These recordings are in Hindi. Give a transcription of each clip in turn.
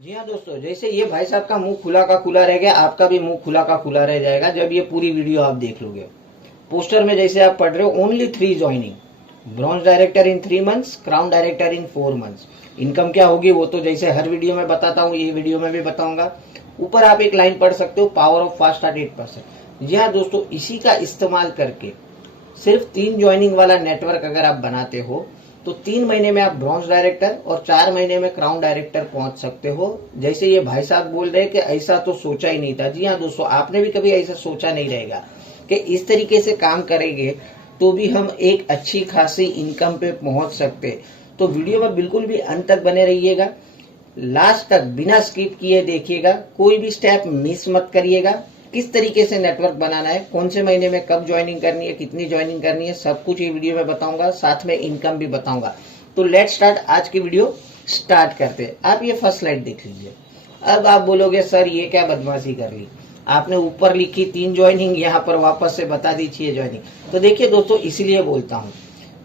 जी हाँ दोस्तों, जैसे ये भाई साहब का मुंह खुला का खुला रह गया, आपका भी मुंह खुला का खुला रह जाएगा जब ये पूरी वीडियो आप देख लोगे। पोस्टर में जैसे आप पढ़ रहे हो, only 3 joining, bronze director in 3 months, crown director in 4 months. Income क्या होगी वो तो जैसे हर वीडियो में बताता हूँ, ये वीडियो में भी बताऊंगा। ऊपर आप एक लाइन पढ़ सकते हो, पावर ऑफ फास्ट स्टार्ट 8%। जी हाँ दोस्तों, इसी का इस्तेमाल करके सिर्फ 3 ज्वाइनिंग वाला नेटवर्क अगर आप बनाते हो तो 3 महीने में आप ब्रॉन्ज डायरेक्टर और 4 महीने में क्राउन डायरेक्टर पहुंच सकते हो। जैसे ये भाई साहब बोल रहे हैं कि ऐसा तो सोचा ही नहीं था। जी हाँ दोस्तों, आपने भी कभी ऐसा सोचा नहीं रहेगा कि इस तरीके से काम करेंगे तो भी हम एक अच्छी खासी इनकम पे पहुंच सकते। तो वीडियो में बिल्कुल भी अंत तक बने रहिएगा, लास्ट तक बिना स्किप किए देखिएगा, कोई भी स्टेप मिस मत करिएगा। किस तरीके से नेटवर्क बनाना है, कौन से महीने में कब ज्वाइनिंग करनी है, कितनी ज्वाइनिंग करनी है, सब कुछ ये वीडियो में बताऊंगा, साथ में इनकम भी बताऊंगा। तो लेट स्टार्ट, आज की वीडियो स्टार्ट करते हैं। आप ये फर्स्ट स्लाइड देख लीजिए। अब आप बोलोगे सर ये क्या बदमाशी कर ली, आपने ऊपर लिखी 3 ज्वाइनिंग, यहाँ पर वापस से बता दी 6 ज्वाइनिंग। तो देखिए दोस्तों, इसीलिए बोलता हूँ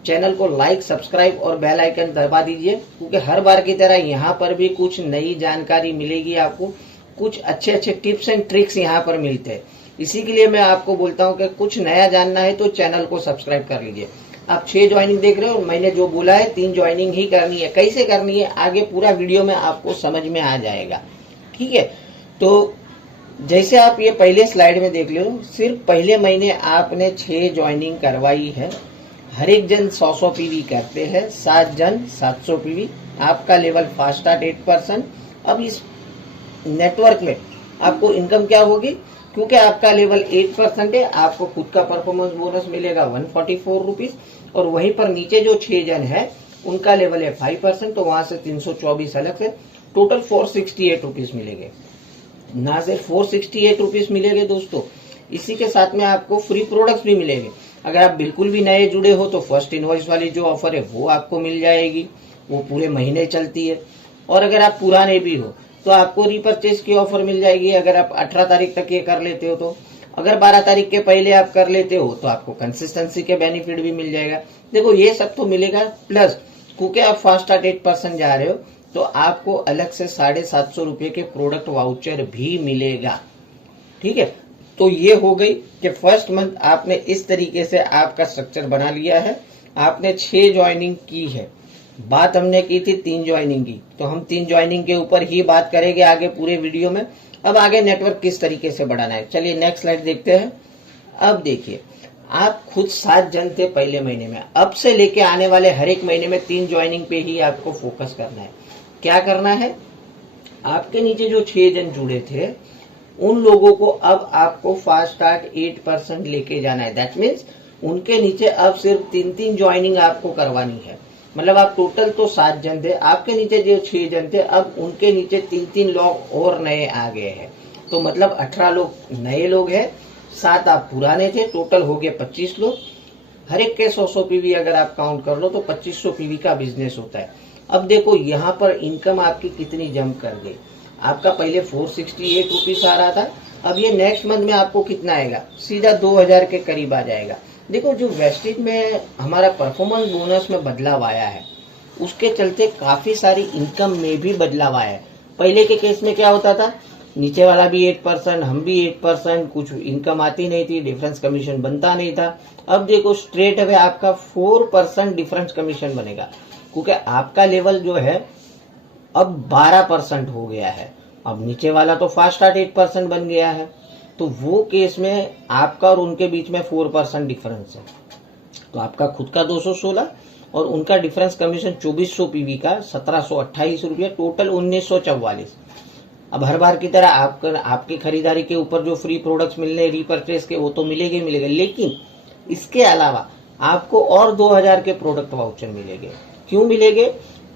चैनल को लाइक, सब्सक्राइब और बेल आइकन दबा दीजिए, क्योंकि हर बार की तरह यहाँ पर भी कुछ नई जानकारी मिलेगी आपको, कुछ अच्छे अच्छे टिप्स एंड ट्रिक्स यहाँ पर मिलते हैं। इसी के लिए मैं आपको बोलता हूँ कि कुछ नया जानना है तो चैनल को सब्सक्राइब कर लीजिए। आप 6 ज्वाइनिंग देख रहे हो, मैंने जो बोला है 3 ज्वाइनिंग ही करनी है। कैसे करनी है आगे पूरा वीडियो में आपको समझ में आ जाएगा, ठीक है। तो जैसे आप ये पहले स्लाइड में देख लो, सिर्फ पहले महीने आपने 6 ज्वाइनिंग करवाई है। हर एक जन 100 पीवी करते हैं, 7 जन 700 पीवी। आपका लेवल फास्ट स्टार्ट 8%। अब इस नेटवर्क में आपको इनकम क्या होगी, क्योंकि आपका लेवल 8% है, आपको खुद का परफॉर्मेंस बोनस मिलेगा 144 रुपीज। और वहीं पर नीचे जो 6 जन है उनका लेवल है 5%, तो वहां से 324 अलग से, टोटल 468 रुपीज मिलेंगे। ना सिर्फ 468 रुपीज मिलेंगे दोस्तों, इसी के साथ में आपको फ्री प्रोडक्ट्स भी मिलेंगे। अगर आप बिल्कुल भी नए जुड़े हो तो फर्स्ट इनवॉइस वाली जो ऑफर है वो आपको मिल जाएगी, वो पूरे महीने चलती है। और अगर आप पुराने भी हो तो आपको रीपरचेज की ऑफर मिल जाएगी, अगर आप 18 तारीख तक ये कर लेते हो तो। अगर 12 तारीख के पहले आप कर लेते हो तो आपको कंसिस्टेंसी के बेनिफिट भी मिल जाएगा। देखो ये सब तो मिलेगा, प्लस क्योंकि आप फास्ट स्टार्ट 8% जा रहे हो तो आपको अलग से 750 रुपए के प्रोडक्ट वाउचर भी मिलेगा, ठीक है। तो ये हो गई कि फर्स्ट मंथ आपने इस तरीके से आपका स्ट्रक्चर बना लिया है। आपने 6 ज्वाइनिंग की है, बात हमने की थी 3 ज्वाइनिंग की, तो हम 3 ज्वाइनिंग के ऊपर ही बात करेंगे आगे पूरे वीडियो में। अब आगे नेटवर्क किस तरीके से बढ़ाना है, चलिए नेक्स्ट स्लाइड देखते हैं। अब देखिए, आप खुद 7 जन थे पहले महीने में, अब से लेके आने वाले हर एक महीने में 3 ज्वाइनिंग पे ही आपको फोकस करना है। क्या करना है, आपके नीचे जो 6 जन जुड़े थे उन लोगों को अब आपको फास्ट स्टार्ट 8% लेके जाना है। दैट मीन्स उनके नीचे अब सिर्फ 3-3 ज्वाइनिंग आपको करवानी है। मतलब आप टोटल तो 7 जन थे, आपके नीचे जो 6 जन थे अब उनके नीचे 3-3 लोग और नए आ गए हैं। तो मतलब 18 लोग नए लोग हैं, 7 आप पुराने थे, टोटल हो गए 25 लोग। हर एक के 100 पीवी अगर आप काउंट कर लो तो 2500 पीवी का बिजनेस होता है। अब देखो यहाँ पर इनकम आपकी कितनी जंप कर गई। आपका पहले 468 रुपीज आ रहा था, अब ये नेक्स्ट मंथ में आपको कितना आएगा, सीधा 2000 के करीब आ जाएगा। देखो जो वेस्टेज में हमारा परफॉर्मेंस बोनस में बदलाव आया है उसके चलते काफी सारी इनकम में भी बदलाव आया है। पहले के केस में क्या होता था, नीचे वाला भी 8%, हम भी 8%, कुछ इनकम आती नहीं थी, डिफरेंस कमीशन बनता नहीं था। अब देखो स्ट्रेट अवे आपका 4% डिफरेंस कमीशन बनेगा, क्योंकि आपका लेवल जो है अब 12% हो गया है। अब नीचे वाला तो फास्ट स्टार्ट 8% बन गया है, तो वो केस में आपका और उनके बीच में 4% डिफरेंस है। तो आपका खुद का 216 और उनका डिफरेंस कमीशन 2400 पीवी का 1728 रुपया, टोटल 1944। अब हर बार की तरह आपकी खरीदारी के ऊपर जो फ्री प्रोडक्ट्स मिलने रीपरचेज के वो तो मिलेंगे मिलेंगे, लेकिन इसके अलावा आपको और 2000 के प्रोडक्ट वाउचर मिलेंगे। क्यों मिलेंगे,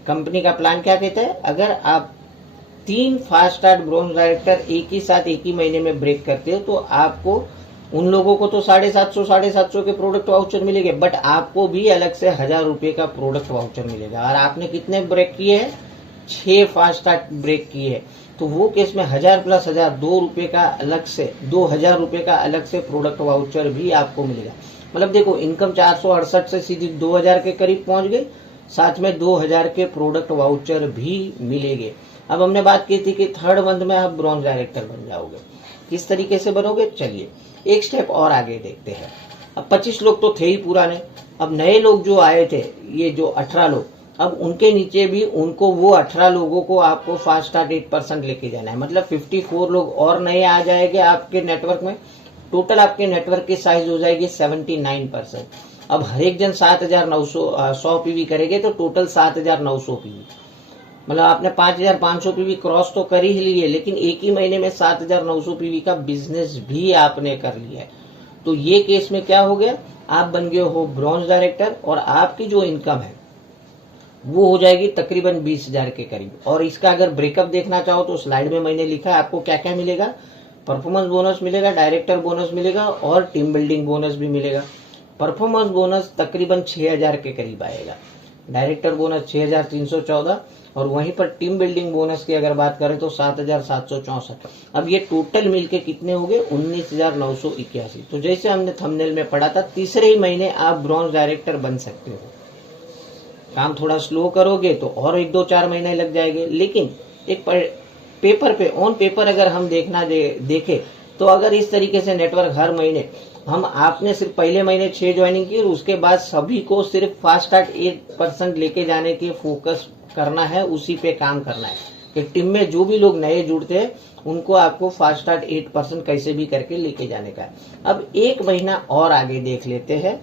कंपनी का प्लान क्या कहता है, अगर आप 3 फास्ट स्टार्ट ब्रॉन्ज डायरेक्टर एक ही साथ एक ही महीने में ब्रेक करते हो तो आपको उन लोगों को तो 750 के प्रोडक्ट वाउचर मिलेंगे, बट आपको भी अलग से 1000 रुपए का प्रोडक्ट वाउचर मिलेगा। और आपने कितने ब्रेक किए हैं, 6 फास्ट स्टार्ट ब्रेक किए हैं, तो वो केस में 1000 प्लस 1000 2 रुपए का अलग से 2000 रुपए का अलग से प्रोडक्ट वाउचर भी आपको मिलेगा। मतलब देखो इनकम 468 से सीधी 2000 के करीब पहुंच गई, साथ में 2000 के प्रोडक्ट वाउचर भी मिलेंगे। अब हमने बात की थी कि थर्ड मंथ में आप ब्रॉन्ज डायरेक्टर बन जाओगे। किस तरीके से बनोगे, चलिए एक स्टेप और आगे देखते हैं। अब 25 लोग तो थे ही पुराने, अब नए लोग जो आए थे, ये जो 18 लोग, अब उनके नीचे भी उनको वो 18 लोगों को आपको फास्ट स्टार्ट 8% लेके जाना है। मतलब 54 लोग और नए आ जाएंगे आपके नेटवर्क में। टोटल आपके नेटवर्क की साइज हो जाएगी 79%। अब हर एक जन 7,900 पीवी करेंगे तो टोटल 7,900 पीवी, मतलब आपने 5,500 पीवी क्रॉस तो कर ही लिए, लेकिन एक ही महीने में 7,900 पीवी का बिजनेस भी आपने कर लिया है। तो ये केस में क्या हो गया, आप बन गए हो ब्रॉन्ज डायरेक्टर और आपकी जो इनकम है वो हो जाएगी तकरीबन 20,000 के करीब। और इसका अगर ब्रेकअप देखना चाहो तो स्लाइड में मैंने लिखा है आपको क्या क्या मिलेगा। परफॉर्मेंस बोनस मिलेगा, डायरेक्टर बोनस मिलेगा और टीम बिल्डिंग बोनस भी मिलेगा। परफॉर्मेंस बोनस तकरीबन 6,000 के करीब आएगा, डायरेक्टर बोनस 6,314 और वहीं पर टीम बिल्डिंग बोनस की अगर बात करें तो 7,764। अब ये टोटल मिलके कितने हो गए, 19,981। तो जैसे हमने थंबनेल में पढ़ा था, तीसरे ही महीने आप ब्रॉन्ज डायरेक्टर बन सकते हो। काम थोड़ा स्लो करोगे तो और 1-2-4 महीने लग जाएंगे, लेकिन एक पेपर पे ऑन पेपर अगर हम देखें तो अगर इस तरीके से नेटवर्क हर महीने हम आपने सिर्फ पहले महीने 6 ज्वाइनिंग की और उसके बाद सभी को सिर्फ फास्ट स्टार्ट 8% लेके जाने की फोकस करना है, उसी पे काम करना है कि टीम में जो भी लोग नए जुड़ते हैं उनको आपको फास्ट स्टार्ट 8% कैसे भी करके लेके जाने का है। अब एक महीना और आगे देख लेते हैं।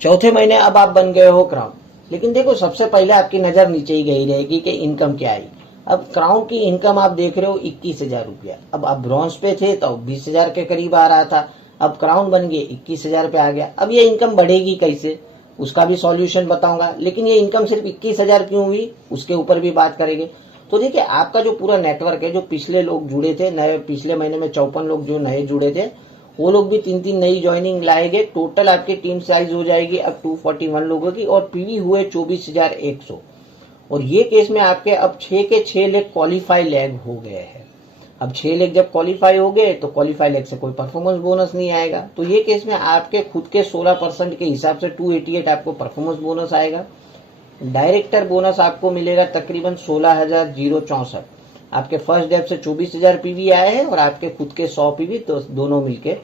चौथे महीने अब आप बन गए हो क्राउन, लेकिन देखो सबसे पहले आपकी नजर नीचे ही गई रहेगी कि इनकम क्या आई। अब क्राउन की इनकम आप देख रहे हो 21,000 रुपया। अब आप ब्रॉन्ज पे थे तो 20,000 के करीब आ रहा था, अब क्राउन बन गए 21,000 पे आ गया। अब ये इनकम बढ़ेगी कैसे, उसका भी सॉल्यूशन बताऊंगा, लेकिन ये इनकम सिर्फ 21,000 क्यों हुई उसके ऊपर भी बात करेंगे। तो देखिए आपका जो पूरा नेटवर्क है, जो पिछले लोग जुड़े थे नए, पिछले महीने में 54 लोग जो नए जुड़े थे वो लोग भी 3-3 नई ज्वाइनिंग लाएंगे। टोटल आपकी टीम साइज हो जाएगी अब 241 लोगों की और पीवी हुए 24,100। और ये केस में आपके अब 6 के 6 लेग क्वालिफाई लेग हो गए हैं। अब 6 लेग जब क्वालिफाई हो गए तो क्वालिफाई लेग से कोई परफॉर्मेंस बोनस नहीं आएगा, तो ये केस में आपके खुद के 16% के हिसाब से 288 आपको परफॉर्मेंस बोनस आएगा। डायरेक्टर बोनस आपको मिलेगा तकरीबन 16,064। आपके फर्स्ट डेप से 24,000 पीवी आए हैं और आपके खुद के 100 पीवी, तो दोनों मिलके।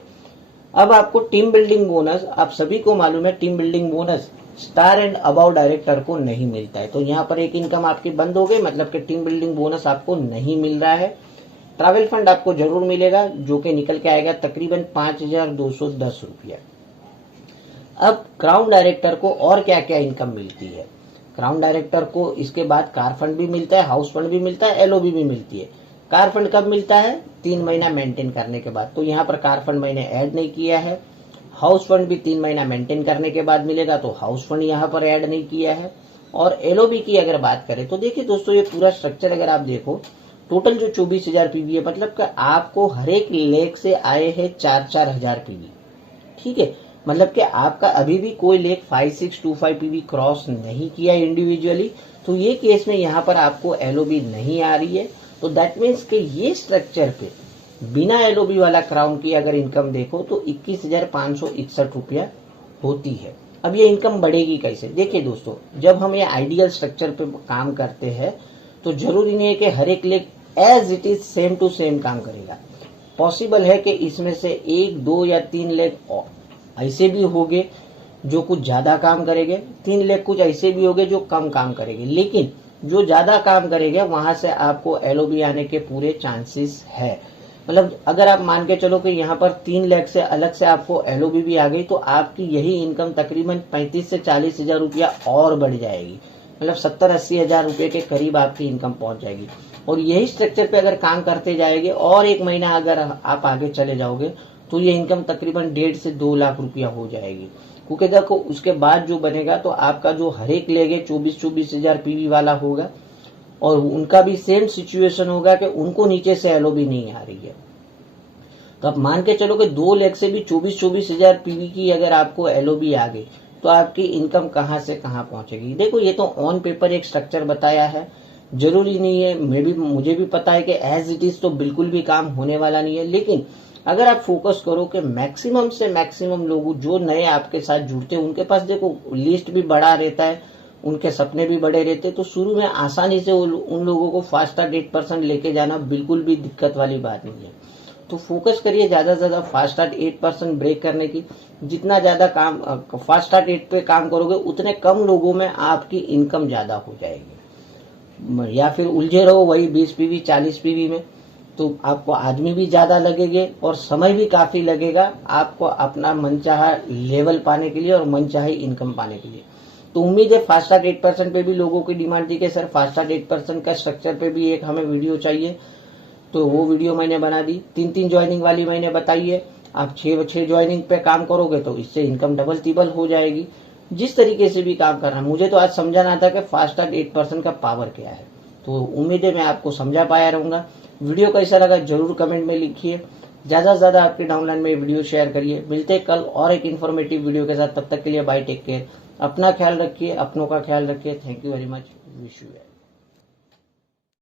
अब आपको टीम बिल्डिंग बोनस, आप सभी को मालूम है team building bonus star and above director को नहीं मिलता है, तो यहाँ पर एक इनकम आपकी बंद हो गई, मतलब कि टीम बिल्डिंग बोनस आपको नहीं मिल रहा है। ट्रैवल फंड आपको जरूर मिलेगा जो कि निकल के आएगा तकरीबन 5,210 रुपया। अब क्राउन डायरेक्टर को और क्या क्या इनकम मिलती है, क्राउन डायरेक्टर को इसके बाद कार फंड भी मिलता है, हाउस फंड भी मिलता है, एलओबी भी मिलती है। कार फंड कब मिलता है, 3 महीना मेंटेन करने के बाद, तो यहाँ पर कार फंड मैंने ऐड नहीं किया है। हाउस फंड भी 3 महीना मेंटेन करने के बाद मिलेगा, तो हाउस फंड यहाँ पर ऐड नहीं किया है। और एलओबी की अगर बात करें तो देखिए दोस्तों, ये पूरा स्ट्रक्चर अगर आप देखो, टोटल जो 24,000 पीवी है, मतलब कि आपको हर एक लेग से आए हैं 4-4 हजार पीवी। ठीक है, मतलब कि आपका अभी भी कोई लेग 5,625 पीवी क्रॉस नहीं किया इंडिविजुअली, तो ये केस में यहाँ पर आपको एलओबी नहीं आ रही है। तो दैट मीन्स कि ये स्ट्रक्चर पे बिना एलओबी वाला क्राउन की अगर इनकम देखो तो 21,561 रुपया होती है। अब ये इनकम बढ़ेगी कैसे, देखिए दोस्तों, जब हम ये आइडियल स्ट्रक्चर पे काम करते हैं तो जरूरी नहीं है कि हर एक leg as it is same to same काम करेगा। पॉसिबल है कि इसमें से 1, 2 या 3 लेग ऐसे भी होंगे जो कुछ ज्यादा काम करेंगे, 3 लेग कुछ ऐसे भी होंगे जो कम काम करेंगे, लेकिन जो ज्यादा काम करेंगे वहां से आपको एलओबी आने के पूरे चांसेस है। मतलब अगर आप मान के चलो कि यहाँ पर 3 लेग से अलग से आपको एलओबी भी आ गई तो आपकी यही इनकम तकरीबन 35 से 40 हजार रुपया और बढ़ जाएगी, मतलब 70-80 हजार रुपये के करीब आपकी इनकम पहुंच जाएगी। और यही स्ट्रक्चर पे अगर काम करते जाएंगे और एक महीना अगर आप आगे चले जाओगे तो ये इनकम तकरीबन 1.5 से 2 लाख रुपया हो जाएगी। क्योंकि देखो उसके बाद जो बनेगा तो आपका जो हर एक लेग है 24-24 हजार पीवी वाला होगा और उनका भी सेम सिचुएशन होगा कि उनको नीचे से एलओबी नहीं आ रही है। तो आप मान के चलो कि 2 लेग से भी 24-24 हजार पीवी की अगर आपको एलओबी आ गई तो आपकी इनकम कहां से कहां पहुंचेगी। देखो ये तो ऑन पेपर एक स्ट्रक्चर बताया है, जरूरी नहीं है, मुझे भी पता है कि एज इट इज तो बिल्कुल भी काम होने वाला नहीं है, लेकिन अगर आप फोकस करो कि मैक्सिमम से मैक्सिमम लोग जो नए आपके साथ जुड़ते हैं उनके पास देखो लिस्ट भी बड़ा रहता है, उनके सपने भी बड़े रहते। तो शुरू में आसानी से उन लोगों को फास्ट स्टार्ट 8% लेके जाना बिल्कुल भी दिक्कत वाली बात नहीं है। तो फोकस करिए ज्यादा से ज्यादा फास्ट स्टार्ट 8% ब्रेक करने की। जितना ज्यादा काम फास्ट स्टार्ट 8 पे काम करोगे उतने कम लोगों में आपकी इनकम ज्यादा हो जाएगी। या फिर उलझे रहो वही 20 पीवी 40 पीवी में, तो आपको आदमी भी ज्यादा लगेंगे और समय भी काफी लगेगा आपको अपना मनचाहा लेवल पाने के लिए और मनचाही इनकम पाने के लिए। तो उम्मीद है फास्ट स्टार्ट 8% पे भी लोगों की डिमांड थी कि सर फास्ट स्टार्ट 8% का स्ट्रक्चर पे भी एक हमें वीडियो चाहिए, तो वो वीडियो मैंने बना दी। 3 ज्वाइनिंग वाली मैंने बताई है। आप 6 ज्वाइनिंग पे काम करोगे तो इससे इनकम डबल तिबल हो जाएगी। जिस तरीके से भी काम करना, मुझे तो आज समझाना था कि फास्ट स्टार्ट 8% का पावर क्या है। तो उम्मीद है मैं आपको समझा पाया रहूंगा। वीडियो कैसा लगा जरूर कमेंट में लिखिए। ज्यादा से ज्यादा आपके डाउनलाइन में वीडियो शेयर करिए। मिलते कल और एक इन्फॉर्मेटिव वीडियो के साथ। तब तक के लिए बाय, टेक केयर। अपना ख्याल रखिए, अपनों का ख्याल रखिए। Thank you very much. Wish you well.